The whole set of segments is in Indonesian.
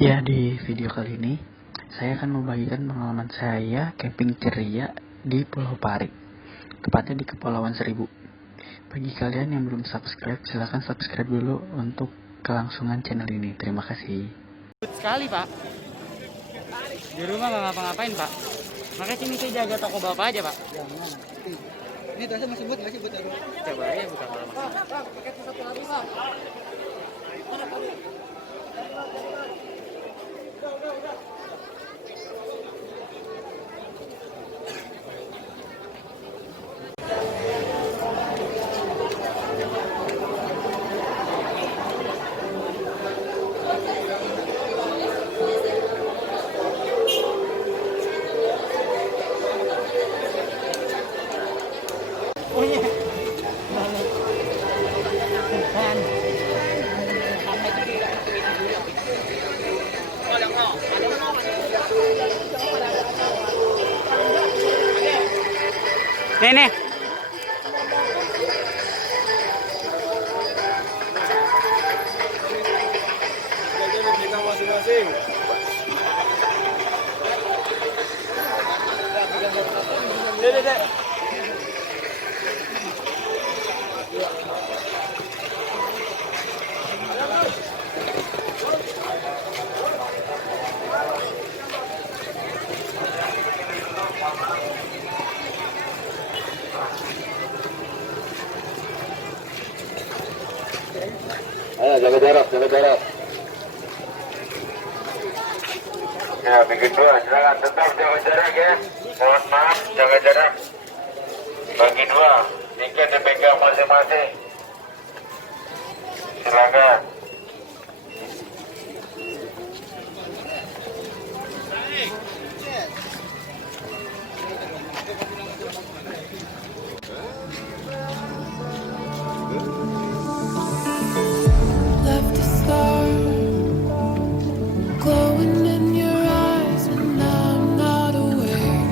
Ya, di video kali ini saya akan membagikan pengalaman saya camping ceria di Pulau Pari, tepatnya di Kepulauan Seribu. Bagi kalian yang belum subscribe, silahkan subscribe dulu untuk kelangsungan channel ini. Terima kasih. Sekali Pak, di rumah nggak ngapa-ngapain Pak. Makanya sini saya jaga toko bapak aja Pak. Jangan. Ini tasnya masih buat nggak sih buat taruh? Coba ya buka kalau nih. Masing-masing. Dek. Ayo jaga jarak. Ya, bikin dua, silakan tetap jaga jarak ya. Mohon maaf, jaga jarak. Bagi dua, tiket dipegang masing-masing. Silakan. Left a star glowing in your eyes when I'm not awake.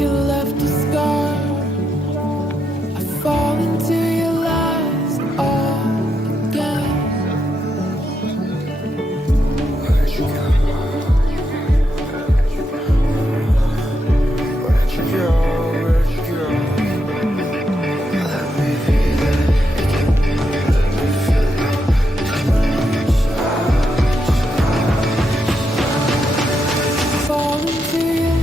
You left a scar. I fall into your lies all again. Where'd you go? Where'd you go? Let me be there. Fall into you.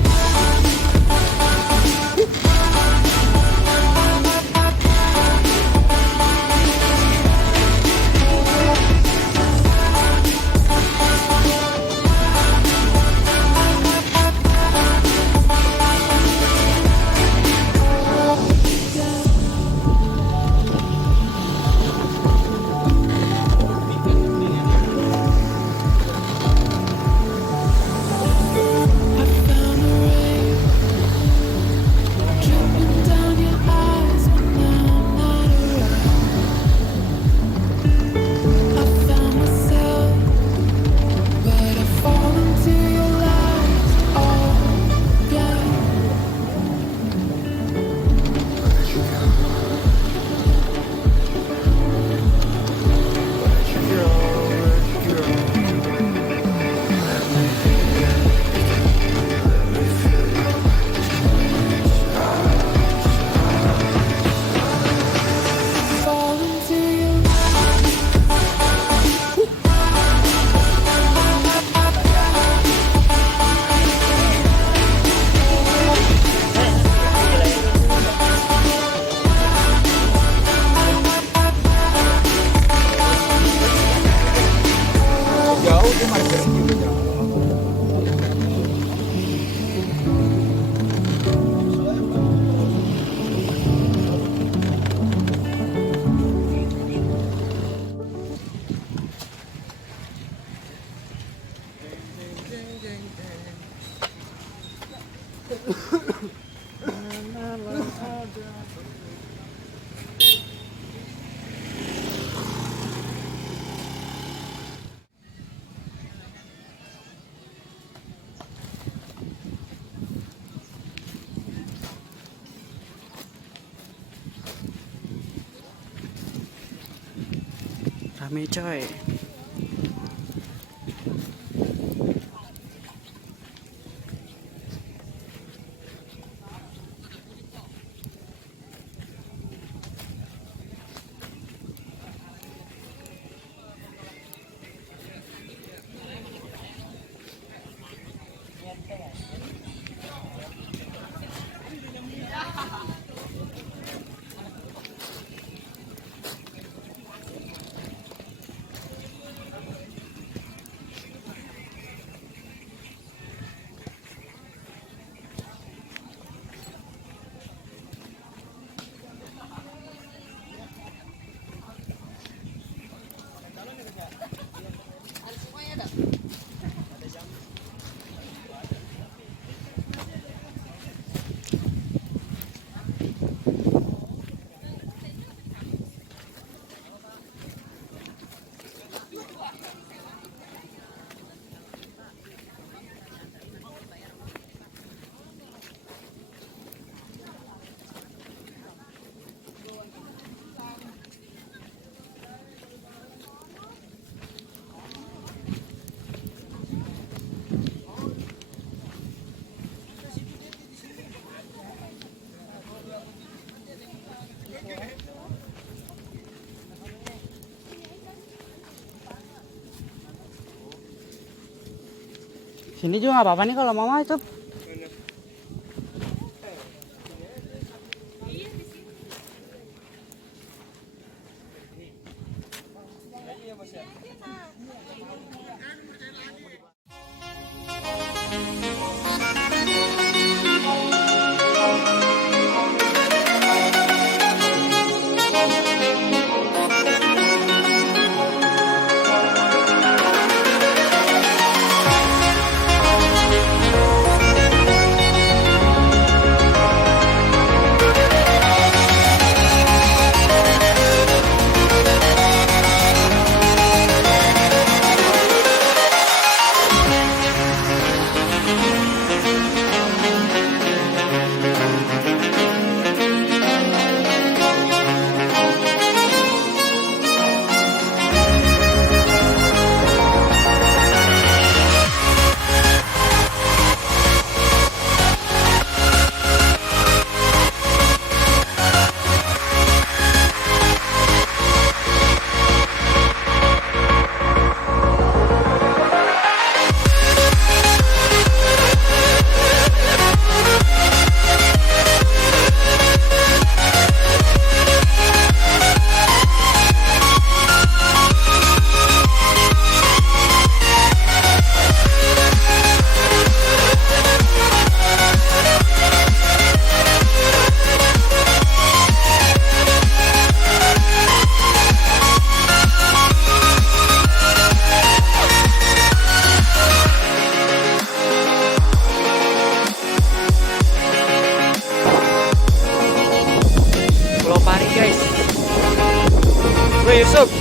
I found the rain dripping down your eyes when I'm not around. I found myself, but I fall into your lies all again. Where'd you go? Let me fall into you. Jauh dia market gitu jauh. Rame coy. Sini juga nggak apa-apa nih kalau mama itu. Pulau Pari guys. Woi Yusuf.